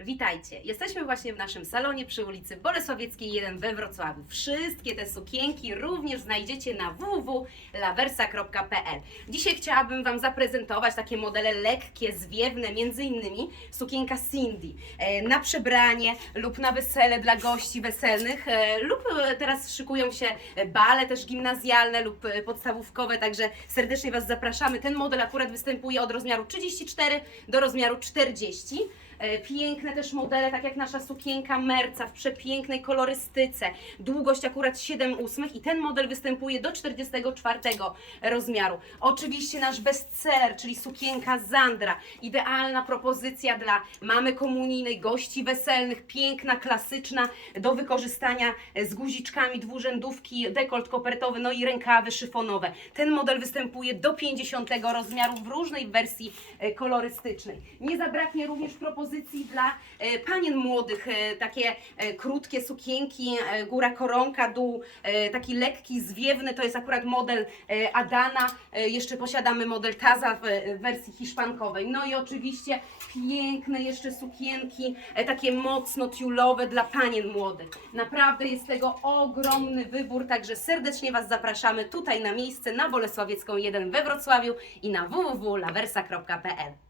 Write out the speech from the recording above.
Witajcie! Jesteśmy właśnie w naszym salonie przy ulicy Bolesławieckiej 1 we Wrocławiu. Wszystkie te sukienki również znajdziecie na www.laversa.pl. Dzisiaj chciałabym Wam zaprezentować takie modele lekkie, zwiewne, między innymi sukienka Cindy e, na przebranie lub na wesele dla gości weselnych e, lub e, teraz szykują się bale też gimnazjalne lub podstawówkowe, także serdecznie Was zapraszamy. Ten model akurat występuje od rozmiaru 34 do rozmiaru 40. E, Piękne też modele, tak jak nasza sukienka Merca w przepięknej kolorystyce. Długość akurat 7 ósmych i ten model występuje do 44 rozmiaru. Oczywiście nasz bestseller, czyli sukienka Zandra. Idealna propozycja dla mamy komunijnej, gości weselnych, piękna, klasyczna, do wykorzystania z guziczkami, dwurzędówki, dekolt kopertowy, no i rękawy szyfonowe. Ten model występuje do 50 rozmiaru w różnej wersji e, kolorystycznej. Nie zabraknie również propozycji dla e, panien młodych, e, takie e, krótkie sukienki, góra koronka, dół, taki lekki, zwiewny, to jest akurat model Adana, jeszcze posiadamy model Taza w wersji hiszpankowej. No i oczywiście piękne jeszcze sukienki, takie mocno tiulowe dla panien młodych. Naprawdę jest tego ogromny wybór, także serdecznie Was zapraszamy tutaj na miejsce na Bolesławiecką 1 we Wrocławiu i na www.laversa.pl.